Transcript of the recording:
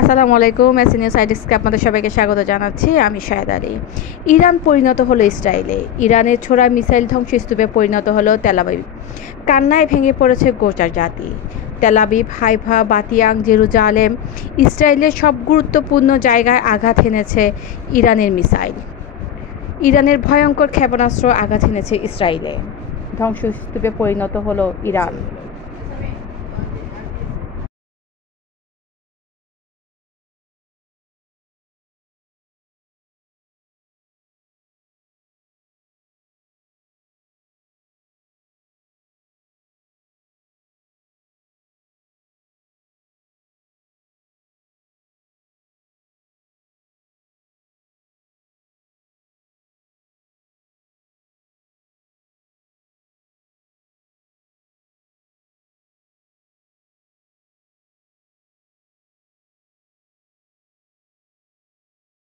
আসসালামু আলাইকুম। এসএনইউ সাইডেক্সকে আপনাদের সবাইকে স্বাগত জানাচ্ছি। আমি শাহেদ আলী। ইরান পরিণত হলো ইসরায়েলে। ইরানের ছোড়া মিসাইল ধ্বংসস্তূপে পরিণত হলো তেল আবিব। কান্নায় ভেঙে পড়েছে গোটা জাতি। তেল আবিব, হাইফা, বাতিয়াং, জেরুজালেম, ইসরায়েলের সব গুরুত্বপূর্ণ জায়গায় আঘাত হেনেছে ইরানের মিসাইল। ইরানের ভয়ঙ্কর ক্ষেপণাস্ত্র আঘাত হেনেছে ইসরায়েলে। ধ্বংসস্তূপে পরিণত হলো ইরান।